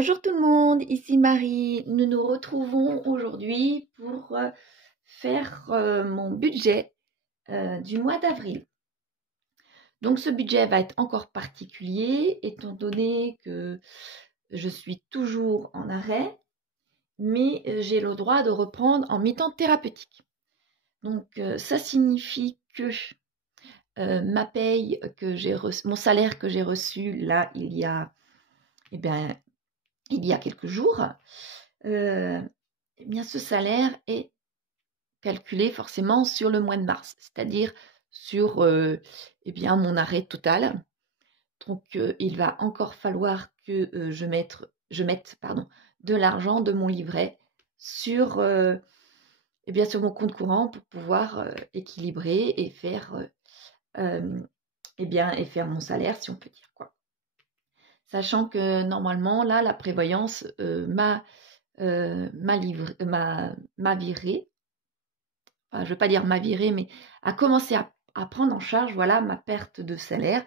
Bonjour tout le monde, ici Marie. Nous nous retrouvons aujourd'hui pour faire mon budget du mois d'avril. Donc ce budget va être encore particulier étant donné que je suis toujours en arrêt, mais j'ai le droit de reprendre en mi-temps thérapeutique. Donc ça signifie que ma paye que j'ai reçu, mon salaire que j'ai reçu là il y a quelques jours, eh bien ce salaire est calculé forcément sur le mois de mars, c'est-à-dire sur mon arrêt total. Donc il va encore falloir que je mette de l'argent de mon livret sur, sur mon compte courant pour pouvoir équilibrer et faire mon salaire, si on peut dire quoi. Sachant que normalement là la prévoyance m'a viré, enfin, je ne veux pas dire m'a viré, mais a commencé à prendre en charge ma perte de salaire,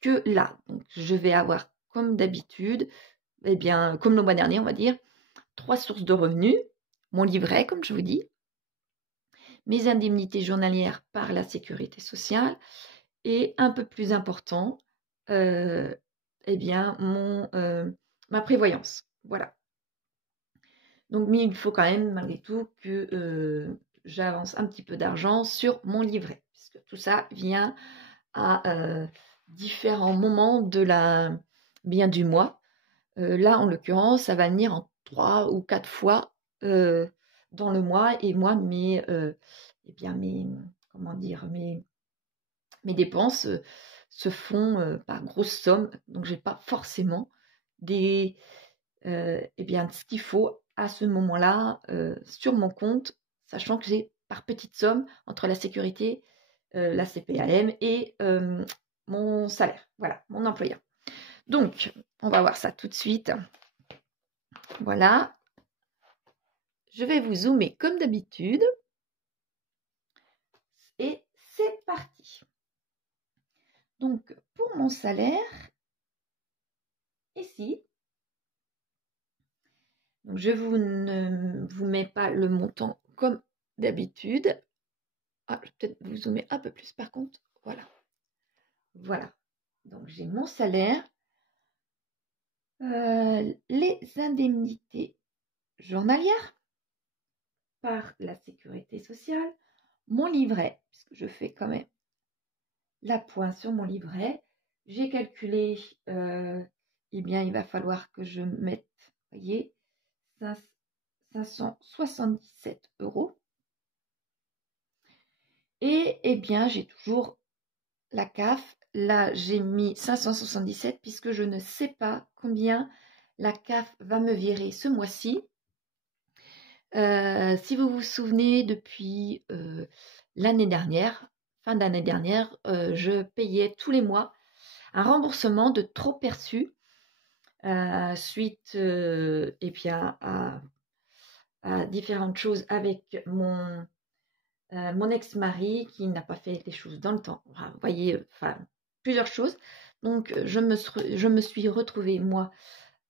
que là. Donc, je vais avoir, comme d'habitude, comme le mois dernier, on va dire, 3 sources de revenus. Mon livret, comme je vous dis, mes indemnités journalières par la sécurité sociale, et un peu plus important, ma prévoyance. Voilà. Donc, mais il faut quand même, malgré tout, que j'avance un petit peu d'argent sur mon livret, puisque tout ça vient à différents moments du mois. Là, en l'occurrence, ça va venir en 3 ou 4 fois dans le mois, et moi, mes dépenses se font par grosses sommes, donc j'ai pas forcément ce qu'il faut à ce moment-là sur mon compte, sachant que j'ai par petites sommes entre la sécurité, la CPAM et mon salaire, voilà, mon employeur. Donc, on va voir ça tout de suite. Voilà. Je vais vous zoomer comme d'habitude. Et c'est parti. Donc, pour mon salaire, ici, donc je ne vous mets pas le montant comme d'habitude. Ah, je vais peut-être vous zoomer un peu plus par contre. Voilà. Voilà. Donc, j'ai mon salaire, les indemnités journalières par la sécurité sociale, mon livret, puisque je fais quand même la pointe sur mon livret. J'ai calculé, il va falloir que je mette, vous voyez, 577 €. Et j'ai toujours la CAF. Là, j'ai mis 577 puisque je ne sais pas combien la CAF va me virer ce mois-ci. Si vous vous souvenez, depuis l'année dernière, fin d'année dernière, je payais tous les mois un remboursement de trop perçu suite à différentes choses avec mon ex-mari qui n'a pas fait les choses dans le temps. Enfin, vous voyez, plusieurs choses. Donc, je me suis retrouvée, moi,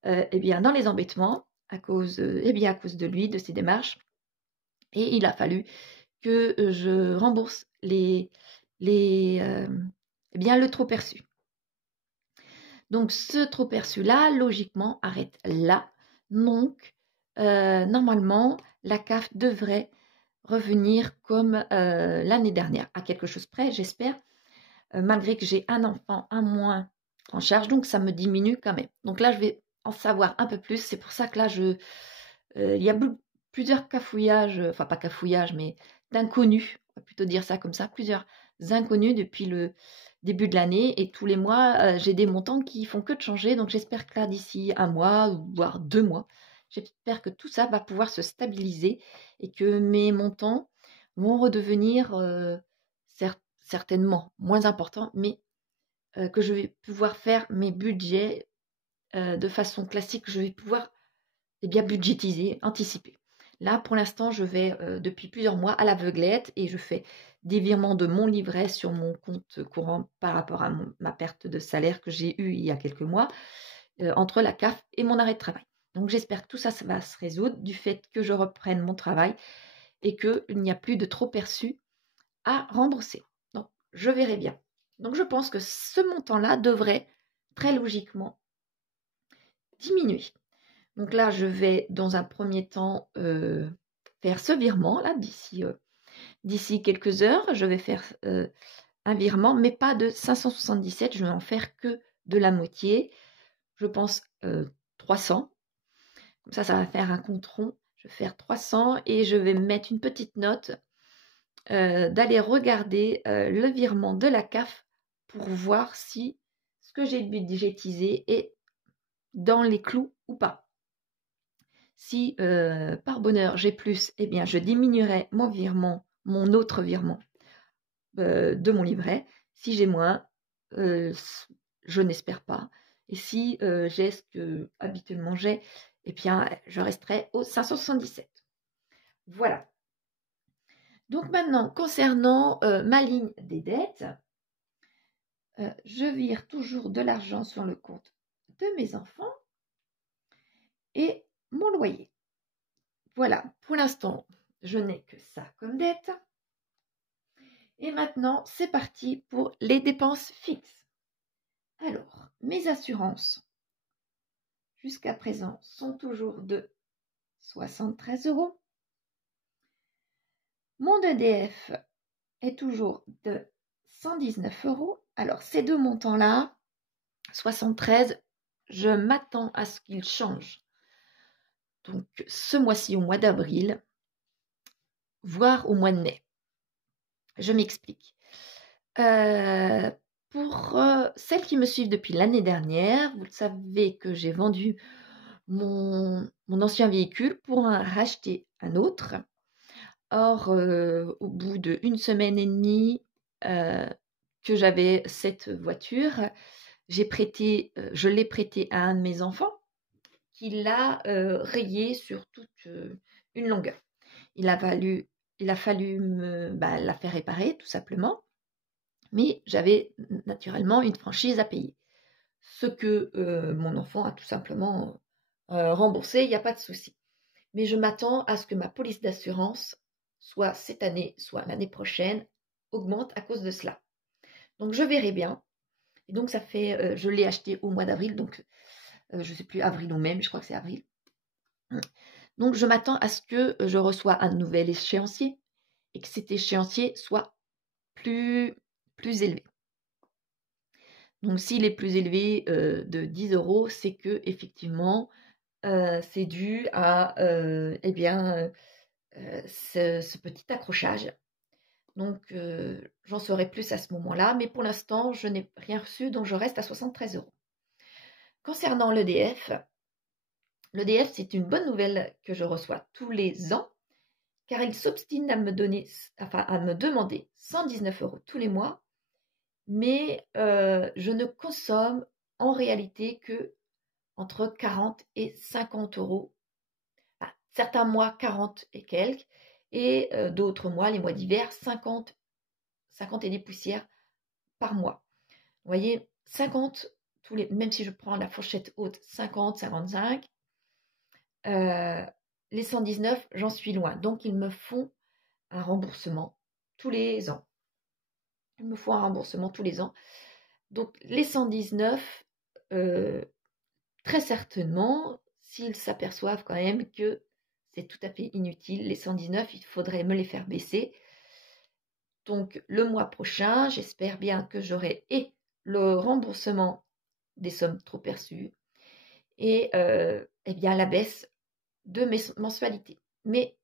dans les embêtements à cause de lui, de ses démarches. Et il a fallu que je rembourse le trop perçu. Donc, ce trop perçu-là, logiquement, arrête là. Donc, normalement, la CAF devrait revenir comme l'année dernière, à quelque chose près, j'espère, malgré que j'ai un enfant à moins en charge, donc ça me diminue quand même. Donc là, je vais en savoir un peu plus. C'est pour ça que là, il y a plusieurs cafouillages, enfin pas cafouillages, mais d'inconnus, on va plutôt dire ça comme ça, plusieurs inconnus depuis le début de l'année, et tous les mois, j'ai des montants qui font que de changer, donc j'espère que là, d'ici un mois, voire 2 mois, j'espère que tout ça va pouvoir se stabiliser et que mes montants vont redevenir certainement moins importants, mais que je vais pouvoir faire mes budgets de façon classique, je vais pouvoir budgétiser, anticiper. Là, pour l'instant, je vais depuis plusieurs mois à l'aveuglette et je fais des virements de mon livret sur mon compte courant par rapport à ma perte de salaire que j'ai eue il y a quelques mois. entre la CAF et mon arrêt de travail. Donc j'espère que tout ça, ça va se résoudre du fait que je reprenne mon travail et qu'il n'y a plus de trop perçu à rembourser. Donc je verrai bien. Donc je pense que ce montant-là devrait très logiquement diminuer. Donc là, je vais dans un premier temps faire ce virement là d'ici quelques heures. Je vais faire un virement, mais pas de 577. Je vais en faire que de la moitié. Je pense 300. Comme ça va faire un compte rond. Je vais faire 300 et je vais mettre une petite note d'aller regarder le virement de la CAF pour voir si ce que j'ai budgétisé est dans les clous ou pas. Si par bonheur j'ai plus, eh bien je diminuerai mon autre virement de mon livret. Si j'ai moins, je n'espère pas. Et si j'ai ce que habituellement j'ai, eh bien je resterai au 577. Voilà. Donc maintenant, concernant ma ligne des dettes, je vire toujours de l'argent sur le compte de mes enfants et mon loyer. Voilà, pour l'instant, je n'ai que ça comme dette. Et maintenant, c'est parti pour les dépenses fixes. Alors, mes assurances, jusqu'à présent, sont toujours de 73 €. Mon EDF est toujours de 119 €. Alors, ces deux montants-là, 73, je m'attends à ce qu'ils changent. Donc, ce mois-ci, au mois d'avril, voire au mois de mai. Je m'explique. Pour celles qui me suivent depuis l'année dernière, vous savez que j'ai vendu mon ancien véhicule pour en racheter un autre. Or, au bout d'1 semaine et demie que j'avais cette voiture, je l'ai prêté à un de mes enfants qui l'a rayé sur toute une longueur. Il a fallu la faire réparer tout simplement, mais j'avais naturellement une franchise à payer. Ce que mon enfant a tout simplement remboursé, il n'y a pas de souci. Mais je m'attends à ce que ma police d'assurance, soit cette année, soit l'année prochaine, augmente à cause de cela. Donc je verrai bien. Et donc ça fait, je l'ai acheté au mois d'avril, donc je ne sais plus, avril ou mai, mais je crois que c'est avril. Donc je m'attends à ce que je reçois un nouvel échéancier et que cet échéancier soit plus élevé. Donc s'il est plus élevé de 10 €, c'est que effectivement c'est dû à ce petit accrochage. Donc j'en saurai plus à ce moment-là, mais pour l'instant je n'ai rien reçu, donc je reste à 73 €. Concernant l'EDF, c'est une bonne nouvelle que je reçois tous les ans, car il s'obstine à me demander 119 € tous les mois, mais je ne consomme en réalité que entre 40 et 50 €. Enfin, certains mois 40 et quelques, et d'autres mois, les mois d'hiver, 50 et des poussières par mois. Vous voyez, 50, même si je prends la fourchette haute, 50, 55, les 119, j'en suis loin. Donc, ils me font un remboursement tous les ans. Donc, les 119, très certainement, s'ils s'aperçoivent quand même que c'est tout à fait inutile, les 119, il faudrait me les faire baisser. Donc, le mois prochain, j'espère bien que j'aurai et le remboursement des sommes trop perçues et bien la baisse de mes mensualités. Mais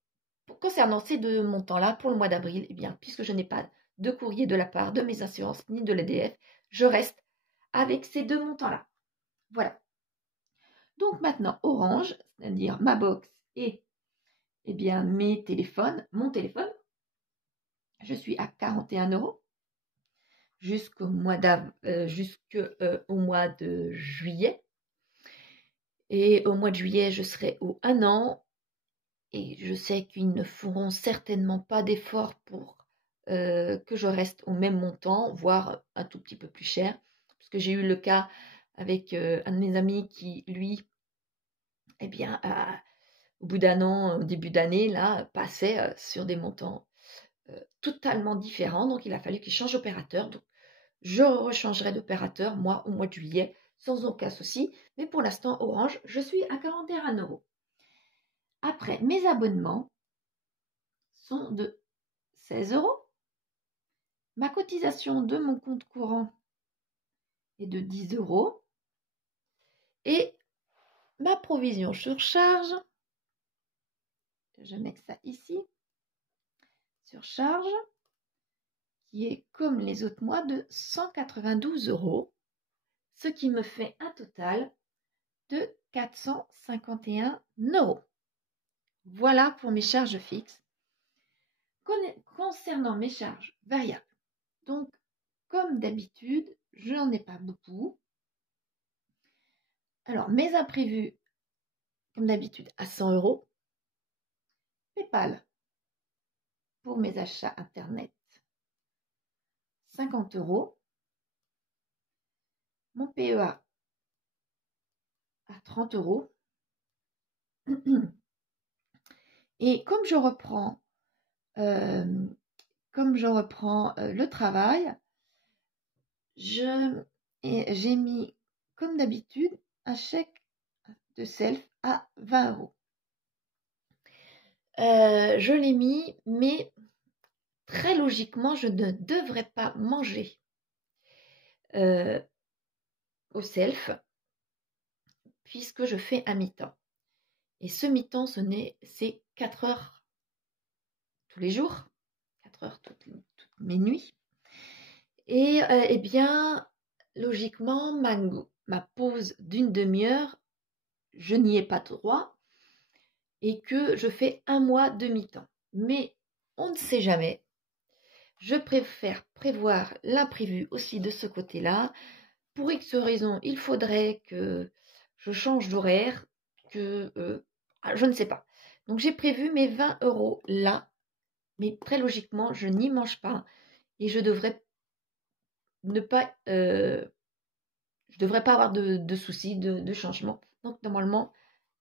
concernant ces deux montants-là, pour le mois d'avril, puisque je n'ai pas de courrier de la part de mes assurances ni de l'EDF, je reste avec ces deux montants-là. Voilà. Donc maintenant, Orange, c'est-à-dire ma box et mon téléphone, je suis à 41 € jusqu'au mois de juillet. Et au mois de juillet, je serai au 1 an. Et je sais qu'ils ne feront certainement pas d'efforts pour que je reste au même montant, voire un tout petit peu plus cher. Parce que j'ai eu le cas avec un de mes amis qui, lui, eh bien, au bout d'un an, au début d'année, là, passait sur des montants totalement différents. Donc, il a fallu qu'il change d'opérateur. Donc, je rechangerai d'opérateur, moi, au mois de juillet, sans aucun souci. Mais pour l'instant, Orange, je suis à 41 €. Après, mes abonnements sont de 16 €. Ma cotisation de mon compte courant est de 10 €. Et ma provision surcharge, je mets ça ici, surcharge, qui est comme les autres mois de 192 €, ce qui me fait un total de 451 €. Voilà pour mes charges fixes. Concernant mes charges variables, donc comme d'habitude, je n'en ai pas beaucoup. Alors, mes imprévus, comme d'habitude, à 100 €. PayPal pour mes achats Internet, 50 €. Mon PEA à 30 €. Et comme je reprends le travail, j'ai mis, comme d'habitude, un chèque de self à 20 €. Je l'ai mis, mais très logiquement, je ne devrais pas manger au self, puisque je fais un mi-temps. Et ce mi-temps, c'est 4 heures tous les jours, 4 heures toutes mes nuits. Et eh bien, logiquement, ma pause d'une demi-heure, je n'y ai pas droit et que je fais un mois de mi-temps. Mais on ne sait jamais. Je préfère prévoir l'imprévu aussi de ce côté-là. Pour X raisons, il faudrait que je change d'horaire, je ne sais pas. Donc j'ai prévu mes 20 € là, mais très logiquement, je n'y mange pas et je devrais pas avoir de soucis, de changement. Donc normalement,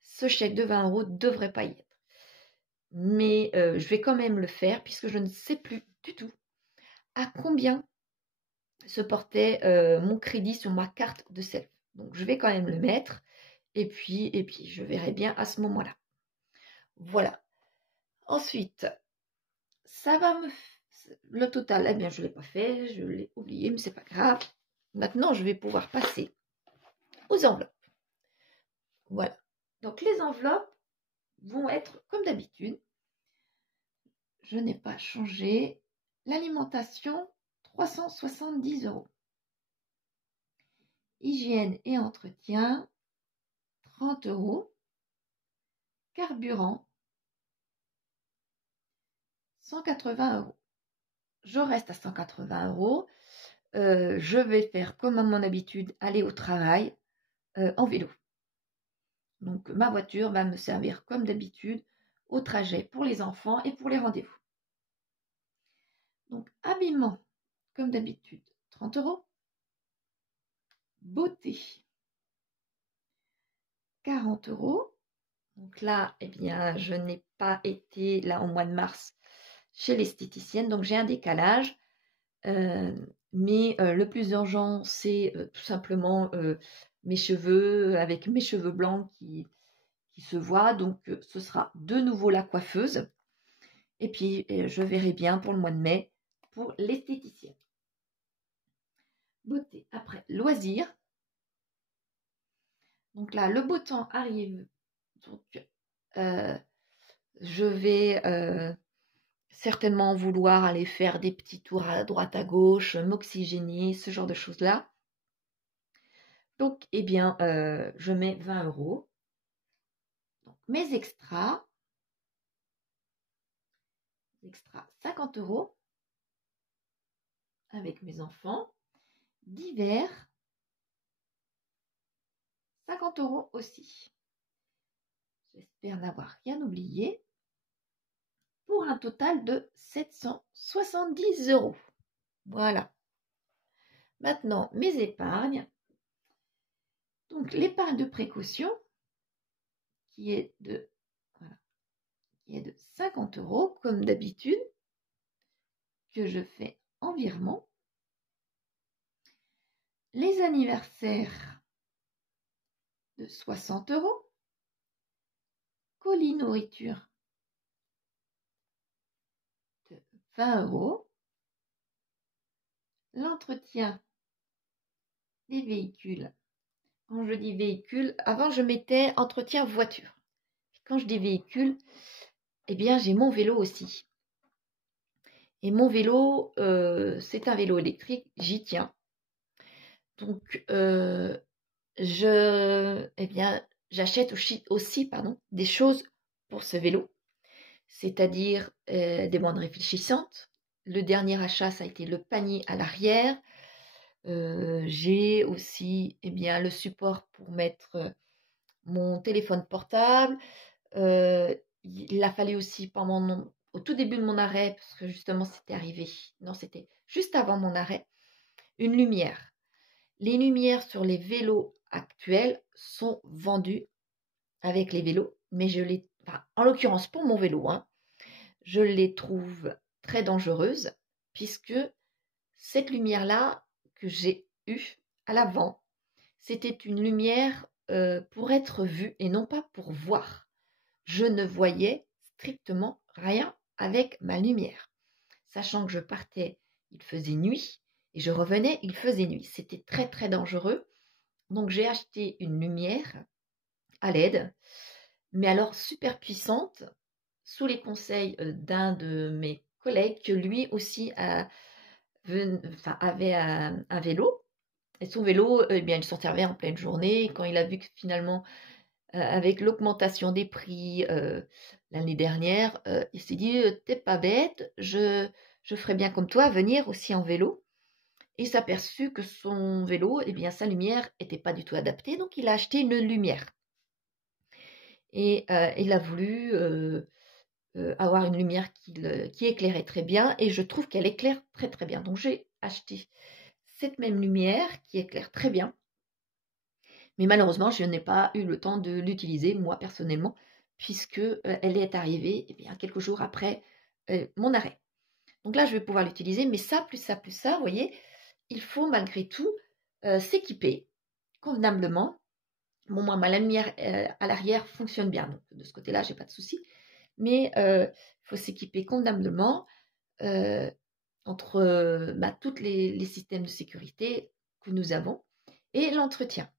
ce chèque de 20 € ne devrait pas y être. Mais je vais quand même le faire puisque je ne sais plus du tout à combien se portait mon crédit sur ma carte de self. Donc je vais quand même le mettre et puis je verrai bien à ce moment-là. Voilà. Ensuite, ça va le total, eh bien je ne l'ai pas fait, je l'ai oublié, mais c'est pas grave. Maintenant, je vais pouvoir passer aux enveloppes. Voilà. Donc les enveloppes vont être comme d'habitude. Je n'ai pas changé. L'alimentation, 370 €. Hygiène et entretien, 30 €. Carburant, 180 €. Je reste à 180 €. Je vais faire comme à mon habitude, aller au travail en vélo. Donc ma voiture va me servir comme d'habitude au trajet pour les enfants et pour les rendez-vous. Donc habillement, comme d'habitude, 30 €. Beauté, 40 €. Donc là, eh bien, je n'ai pas été là au mois de mars chez l'esthéticienne, donc j'ai un décalage. Mais le plus urgent, c'est tout simplement mes cheveux, avec mes cheveux blancs qui se voient. Donc ce sera de nouveau la coiffeuse. Et puis je verrai bien pour le mois de mai pour l'esthéticienne. Beauté. Après, loisirs. Donc là, le beau temps arrive. Donc je vais certainement vouloir aller faire des petits tours à droite à gauche, m'oxygéner, ce genre de choses-là. Donc, eh bien, je mets 20 €. Donc, mes extras, 50 € avec mes enfants. Divers, 50 € aussi. J'espère n'avoir rien oublié. Pour un total de 770 €. Voilà. Maintenant, mes épargnes. Donc, l'épargne de précaution qui est de, voilà, qui est de 50 € comme d'habitude, que je fais en virement. Les anniversaires de 60 €. Colis nourriture de 20 €. L'entretien des véhicules. Quand je dis véhicule, avant je mettais entretien voiture. Quand je dis véhicule, eh bien j'ai mon vélo aussi. Et mon vélo, c'est un vélo électrique, j'y tiens. Donc, j'achète aussi des choses pour ce vélo, c'est-à-dire des bandes réfléchissantes. Le dernier achat, ça a été le panier à l'arrière. J'ai aussi le support pour mettre mon téléphone portable. Il a fallu aussi au tout début de mon arrêt, parce que justement c'était arrivé, non c'était juste avant mon arrêt, une lumière. Les lumières sur les vélos actuels sont vendues avec les vélos, mais en l'occurrence pour mon vélo, je les trouve très dangereuses, puisque cette lumière-là que j'ai eue à l'avant, c'était une lumière pour être vue et non pas pour voir. Je ne voyais strictement rien avec ma lumière. Sachant que je partais, il faisait nuit, et je revenais, il faisait nuit. C'était très très dangereux. Donc j'ai acheté une lumière à LED, mais alors super puissante, sous les conseils d'un de mes collègues, que lui aussi avait un vélo. Et son vélo, il s'en servait en pleine journée. Et quand il a vu que finalement, avec l'augmentation des prix l'année dernière, il s'est dit t'es pas bête, je ferais bien comme toi venir aussi en vélo. Et il s'est aperçu que son vélo, sa lumière n'était pas du tout adaptée, donc il a acheté une lumière. Et il a voulu avoir une lumière qui éclairait très bien, et je trouve qu'elle éclaire très très bien. Donc j'ai acheté cette même lumière qui éclaire très bien. Mais malheureusement, je n'ai pas eu le temps de l'utiliser, moi personnellement, puisque elle est arrivée quelques jours après mon arrêt. Donc là, je vais pouvoir l'utiliser, mais ça, plus ça, plus ça, vous voyez, il faut malgré tout s'équiper convenablement. Bon, moi, ma lumière à l'arrière fonctionne bien, donc de ce côté-là, j'ai pas de souci. Mais il faut s'équiper convenablement entre tous les systèmes de sécurité que nous avons et l'entretien.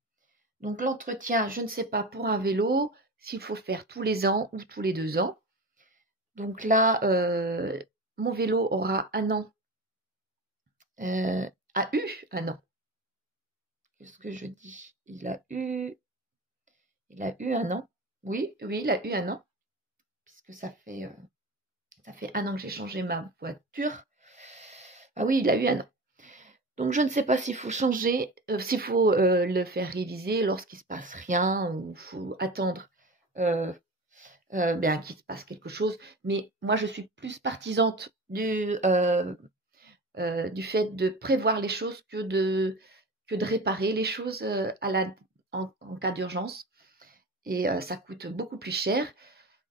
Donc l'entretien, je ne sais pas pour un vélo s'il faut faire tous les ans ou tous les 2 ans. Donc là, mon vélo aura un an, a eu un an. Qu'est-ce que je dis? Il a eu un an. Oui, il a eu un an, puisque ça fait 1 an que j'ai changé ma voiture. Ah oui, il a eu un an. Donc je ne sais pas s'il faut changer, s'il faut le faire réviser lorsqu'il ne se passe rien, ou il faut attendre qu'il se passe quelque chose. Mais moi, je suis plus partisante du fait de prévoir les choses que de réparer les choses en cas d'urgence. Et ça coûte beaucoup plus cher.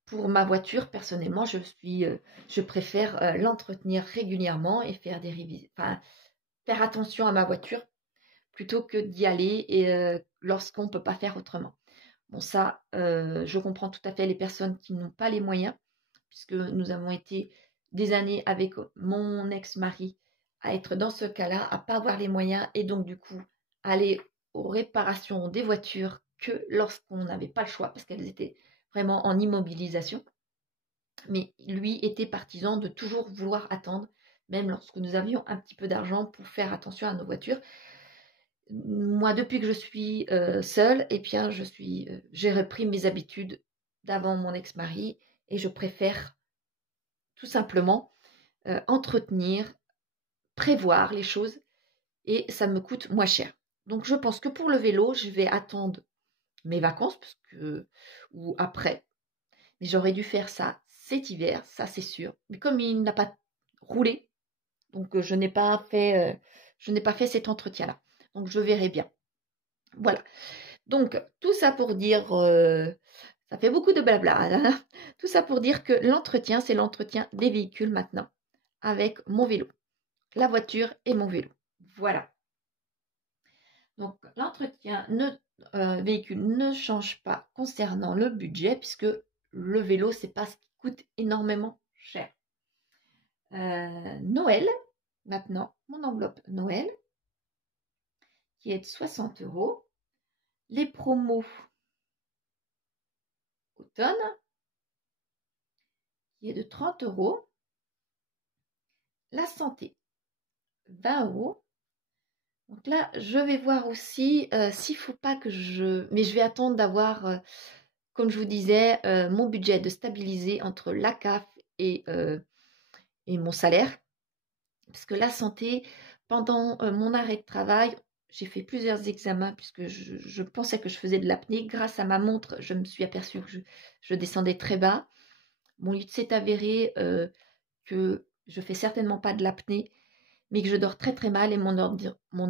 Pour ma voiture, personnellement, je préfère l'entretenir régulièrement et faire des révisions, faire attention à ma voiture plutôt que d'y aller lorsqu'on ne peut pas faire autrement. Bon, ça, je comprends tout à fait les personnes qui n'ont pas les moyens, puisque nous avons été des années avec mon ex-mari à être dans ce cas-là, à ne pas avoir les moyens, et donc du coup aller aux réparations des voitures que lorsqu'on n'avait pas le choix, parce qu'elles étaient vraiment en immobilisation. Mais lui était partisan de toujours vouloir attendre, même lorsque nous avions un petit peu d'argent, pour faire attention à nos voitures. Moi, depuis que je suis seule, j'ai repris mes habitudes d'avant mon ex-mari, et je préfère tout simplement entretenir, prévoir les choses, et ça me coûte moins cher. Donc je pense que pour le vélo, je vais attendre mes vacances ou après. Mais j'aurais dû faire ça cet hiver, ça c'est sûr. Mais comme il n'a pas roulé, donc je n'ai pas fait cet entretien-là. Donc je verrai bien. Voilà. Donc, tout ça pour dire, ça fait beaucoup de blabla, hein. Tout ça pour dire que l'entretien, c'est l'entretien des véhicules maintenant, avec mon vélo, la voiture et mon vélo. Voilà. Donc, l'entretien véhicule ne change pas concernant le budget, puisque le vélo, c'est pas ce qui coûte énormément cher. Noël, maintenant, mon enveloppe Noël, qui est de 60 €. Les promos automne, qui est de 30 €. La santé, 20 €. Donc là, je vais voir aussi s'il ne faut pas que je... Mais je vais attendre d'avoir, comme je vous disais, mon budget de stabiliser entre la CAF et mon salaire. Parce que la santé, pendant mon arrêt de travail, j'ai fait plusieurs examens puisque je pensais que je faisais de l'apnée. Grâce à ma montre, je me suis aperçue que je descendais très bas. Bon, il s'est avéré que je fais certainement pas de l'apnée, mais que je dors très très mal et mon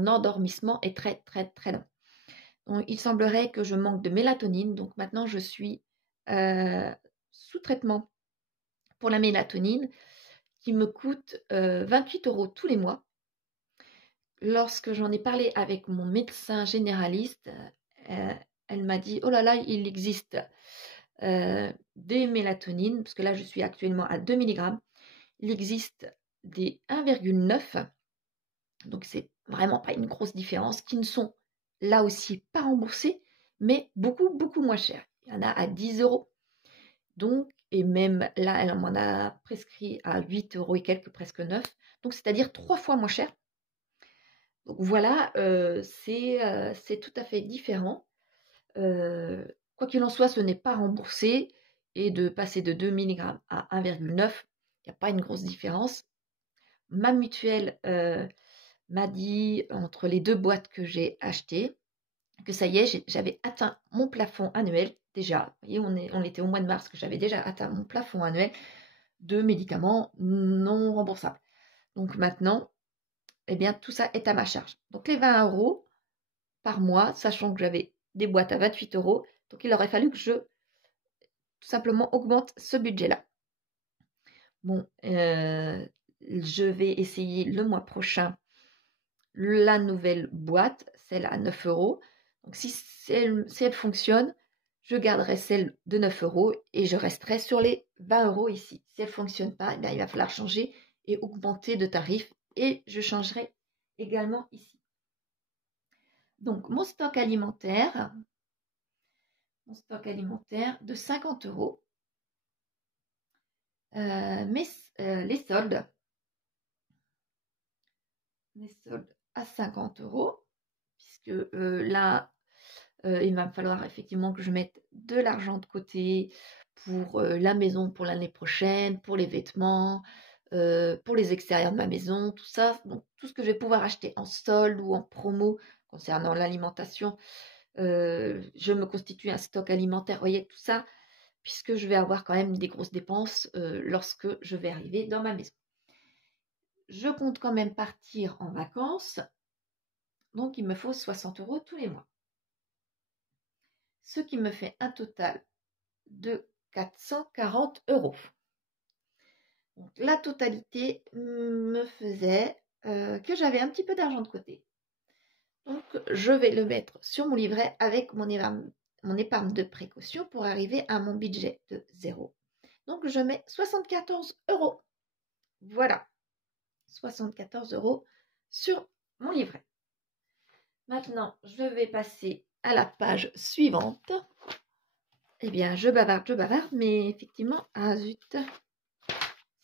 endormissement est très très très lent. Donc, il semblerait que je manque de mélatonine, donc maintenant je suis sous traitement pour la mélatonine qui me coûte 28 € tous les mois. Lorsque j'en ai parlé avec mon médecin généraliste, elle m'a dit « Oh là là, il existe des mélatonines, parce que là je suis actuellement à 2 mg. Il existe des 1,9, donc c'est vraiment pas une grosse différence, qui ne sont là aussi pas remboursés, mais beaucoup, beaucoup moins cher. Il y en a à 10 €. Donc, et même là, elle m'en a prescrit à 8 € et quelques, presque 9. Donc, c'est-à-dire 3 fois moins cher. Donc voilà, c'est tout à fait différent. Quoi qu'il en soit, ce n'est pas remboursé. Et de passer de 2 mg à 1,9, il n'y a pas une grosse différence. Ma mutuelle m'a dit, entre les 2 boîtes que j'ai achetées, que ça y est, j'avais atteint mon plafond annuel déjà. Vous voyez, on était au mois de mars, que j'avais déjà atteint mon plafond annuel de médicaments non remboursables. Donc maintenant, eh bien, tout ça est à ma charge. Donc les 20 € par mois, sachant que j'avais des boîtes à 28 €, donc il aurait fallu que je tout simplement augmente ce budget-là. Bon, je vais essayer le mois prochain la nouvelle boîte, celle à 9 €. Donc si elle fonctionne, je garderai celle de 9 € et je resterai sur les 20 € ici. Si elle ne fonctionne pas, eh bien, il va falloir changer et augmenter de tarif et je changerai également ici. Donc mon stock alimentaire de 50 €. Les soldes à 50 €, puisque là, il va falloir effectivement que je mette de l'argent de côté pour la maison pour l'année prochaine, pour les vêtements, pour les extérieurs de ma maison, tout ça. Donc tout ce que je vais pouvoir acheter en solde ou en promo concernant l'alimentation, je me constitue un stock alimentaire, vous voyez, tout ça, puisque je vais avoir quand même des grosses dépenses lorsque je vais arriver dans ma maison. Je compte quand même partir en vacances, donc il me faut 60 € tous les mois. Ce qui me fait un total de 440 €. Donc, la totalité me faisait que j'avais un petit peu d'argent de côté. Donc, je vais le mettre sur mon livret avec mon épargne de précaution pour arriver à mon budget de 0. Donc, je mets 74 €. Voilà, 74 € sur mon livret. Maintenant, je vais passer à la page suivante. Eh bien, je bavarde, mais effectivement, ah zut,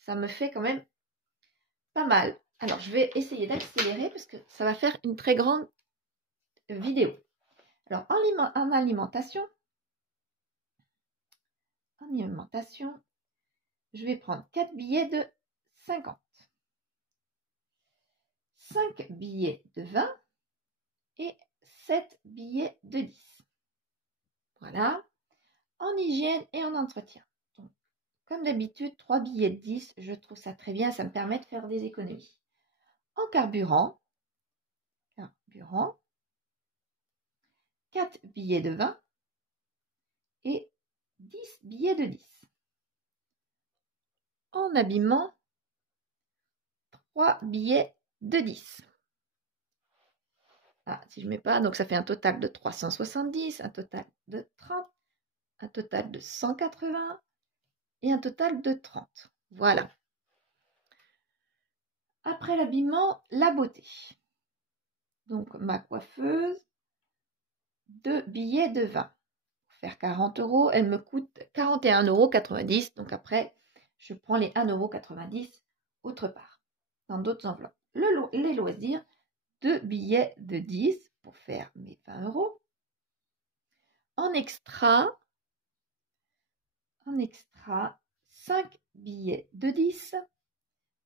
ça me fait quand même pas mal. Alors, je vais essayer d'accélérer parce que ça va faire une très grande vidéo. Alors, en alimentation, je vais prendre 4 billets de 50, 5 billets de 20 et 7 billets de 10. Voilà. En hygiène et en entretien. Donc, comme d'habitude, 3 billets de 10, je trouve ça très bien, ça me permet de faire des économies. En carburant, 4 billets de 20 et 10 billets de 10. En habillement, 3 billets de 10. Ah, si je ne mets pas, donc ça fait un total de 370, un total de 30, un total de 180 et un total de 30. Voilà. Après l'habillement, la beauté. Donc ma coiffeuse, 2 billets de 20. Pour faire 40 €, elle me coûte 41,90 €. Donc après, je prends les 1,90 € autre part, dans d'autres enveloppes. Les loisirs, 2 billets de 10 pour faire mes 20 €. En extra, 5 billets de 10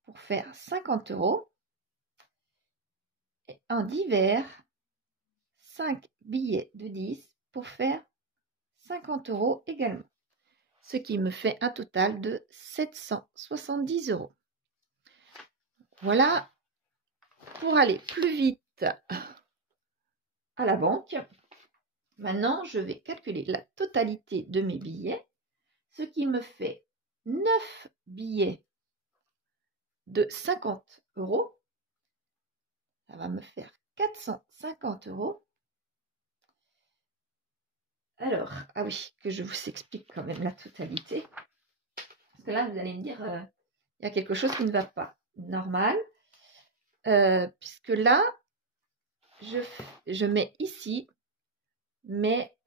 pour faire 50 €. Et en divers, 5 billets de 10 pour faire 50 € également. Ce qui me fait un total de 770 €. Voilà, pour aller plus vite à la banque, maintenant je vais calculer la totalité de mes billets, ce qui me fait 9 billets de 50 €. Ça va me faire 450 €. Alors, ah oui, que je vous explique quand même la totalité. Parce que là, vous allez me dire, il y a quelque chose qui ne va pas. Normal. Puisque là, je mets ici, mais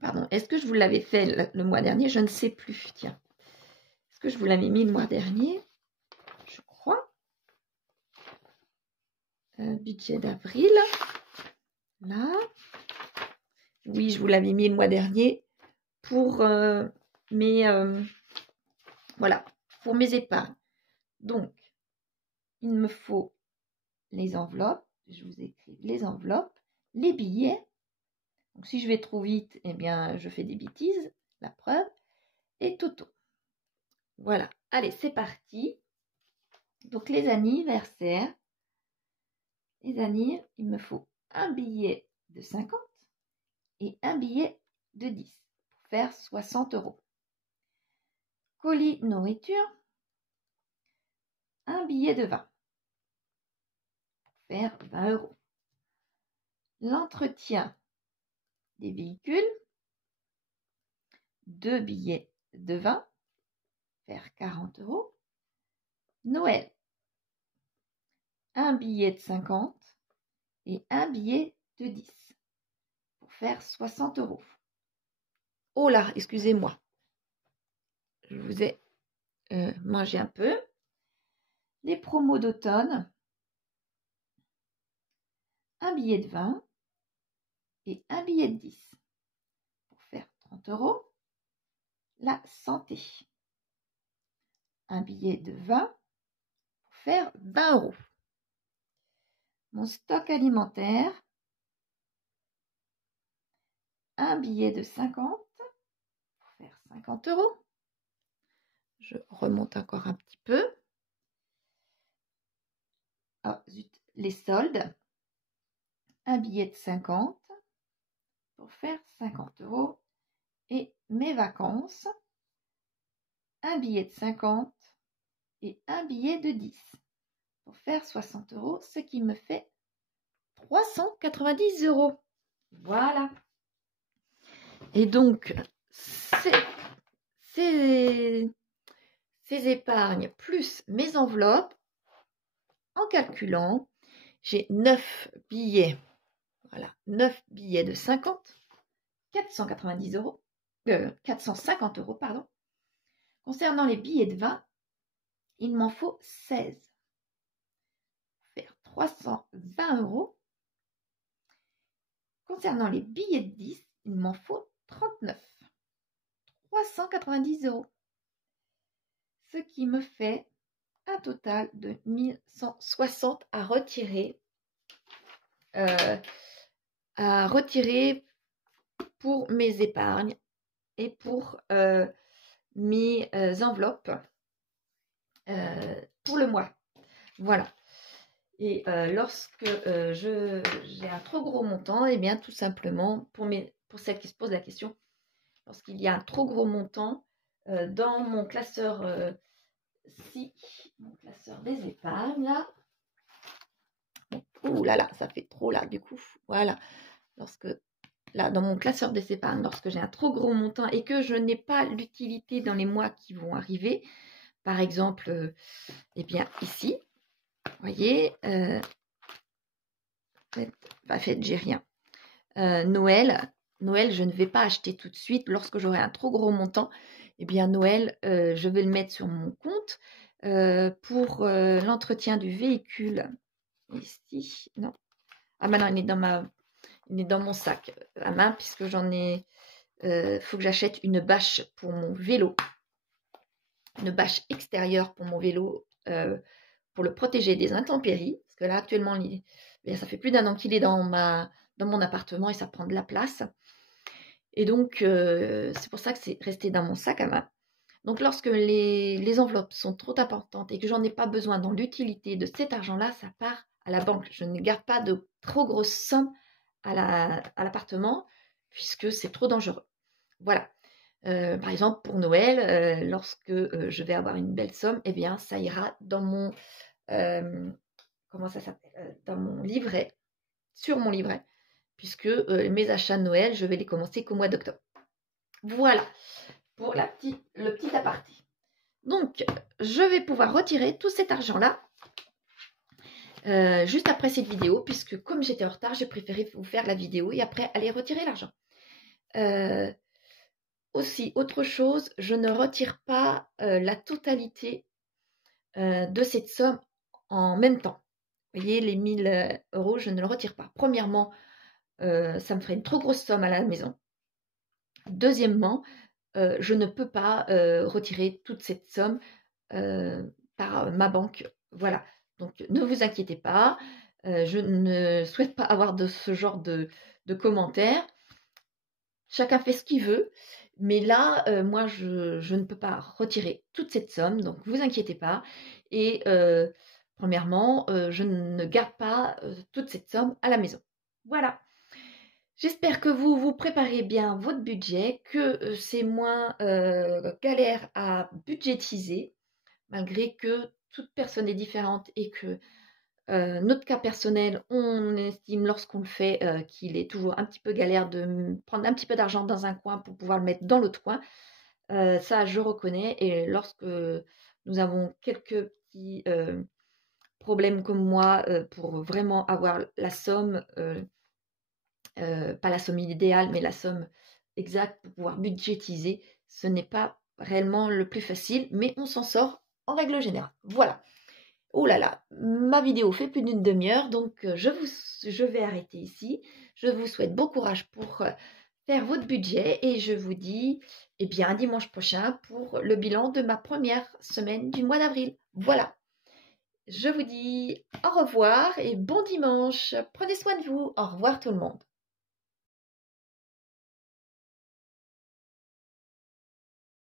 pardon, est-ce que je vous l'avais fait le mois dernier? Je ne sais plus, tiens. Est-ce que je vous l'avais mis le mois dernier? Je crois. Budget d'avril. Là. Oui, je vous l'avais mis le mois dernier pour voilà, pour mes épargnes. Donc, il me faut les enveloppes. Je vous écris les enveloppes, les billets. Donc, si je vais trop vite, eh bien, je fais des bêtises, la preuve, et Toto. Voilà, allez, c'est parti. Donc, les anniversaires. Les anniversaires, il me faut un billet de 50 et un billet de 10 pour faire 60 €. Colis nourriture, un billet de 20 pour faire 20 €. L'entretien des véhicules, 2 billets de 20, faire 40 €. Noël, un billet de 50 et un billet de 10 pour faire 60 €. Oh là, excusez-moi, je vous ai mangé un peu. Les promos d'automne, un billet de 20 et un billet de 10 pour faire 30 €. La santé, un billet de 20 pour faire 20 €. Mon stock alimentaire, un billet de 50 pour faire 50 €. Je remonte encore un petit peu. Ah, zut, les soldes, un billet de 50 pour faire 50 €. Et mes vacances, un billet de 50 et un billet de 10 pour faire 60 €, ce qui me fait 390 €. Voilà. Et donc, ces épargnes plus mes enveloppes, en calculant, j'ai 9 billets, voilà, 9 billets de 50, 490 €, 450 €, pardon. Concernant les billets de 20, il m'en faut 16. Faire 320 €. Concernant les billets de 10, il m'en faut 39. 390 €. Ce qui me fait un total de 1160 à retirer pour mes épargnes et pour mes enveloppes pour le mois. Voilà. Et lorsque j'ai un trop gros montant, et bien tout simplement, pour celles qui se posent la question, lorsqu'il y a un trop gros montant dans mon classeur, mon classeur des épargnes, là, ouh là là, ça fait trop là, du coup, voilà, là, dans mon classeur des épargnes, lorsque j'ai un trop gros montant et que je n'ai pas l'utilité dans les mois qui vont arriver, par exemple, eh bien ici, vous voyez, en fait, j'ai rien. Noël, je ne vais pas acheter tout de suite. Lorsque j'aurai un trop gros montant, eh bien Noël, je vais le mettre sur mon compte pour l'entretien du véhicule. Ici, non. Ah maintenant, il est dans mon sac à main puisque j'en ai. Faut que j'achète une bâche pour mon vélo, une bâche extérieure pour mon vélo pour le protéger des intempéries. Parce que là, actuellement, ça fait plus d'1 an qu'il est dans mon appartement et ça prend de la place. Et donc, c'est pour ça que c'est resté dans mon sac à main. Donc, lorsque les enveloppes sont trop importantes et que j'en ai pas besoin dans l'utilité de cet argent-là, ça part à la banque. Je ne garde pas de trop grosses sommes à l'appartement puisque c'est trop dangereux. Voilà. Par exemple, pour Noël, lorsque je vais avoir une belle somme, eh bien, ça ira dans mon comment ça s'appelle, dans mon livret, sur mon livret, puisque mes achats de Noël, je vais les commencer qu'au mois d'octobre. Voilà pour le petit aparté. Donc, je vais pouvoir retirer tout cet argent-là juste après cette vidéo, puisque comme j'étais en retard, j'ai préféré vous faire la vidéo et après aller retirer l'argent. Aussi, autre chose, je ne retire pas la totalité de cette somme en même temps. Vous voyez, les 1000 euros, je ne le retire pas. Premièrement, ça me ferait une trop grosse somme à la maison. Deuxièmement, je ne peux pas retirer toute cette somme par ma banque. Voilà. Donc, ne vous inquiétez pas. Je ne souhaite pas avoir de ce genre de commentaires. Chacun fait ce qu'il veut. Mais là, moi, je ne peux pas retirer toute cette somme. Donc, vous inquiétez pas. Et premièrement, je ne garde pas toute cette somme à la maison. Voilà. J'espère que vous vous préparez bien votre budget, que c'est moins galère à budgétiser, malgré que toute personne est différente et que notre cas personnel, on estime lorsqu'on le fait qu'il est toujours un petit peu galère de prendre un petit peu d'argent dans un coin pour pouvoir le mettre dans l'autre coin. Ça, je reconnais. Et lorsque nous avons quelques petits problèmes comme moi pour vraiment avoir la somme, pas la somme idéale, mais la somme exacte pour pouvoir budgétiser, ce n'est pas réellement le plus facile, mais on s'en sort en règle générale. Voilà. Oh là là, ma vidéo fait plus d'une demi-heure, donc je vais arrêter ici. Je vous souhaite bon courage pour faire votre budget et je vous dis eh bien, dimanche prochain pour le bilan de ma première semaine du mois d'avril. Voilà. Je vous dis au revoir et bon dimanche. Prenez soin de vous. Au revoir tout le monde.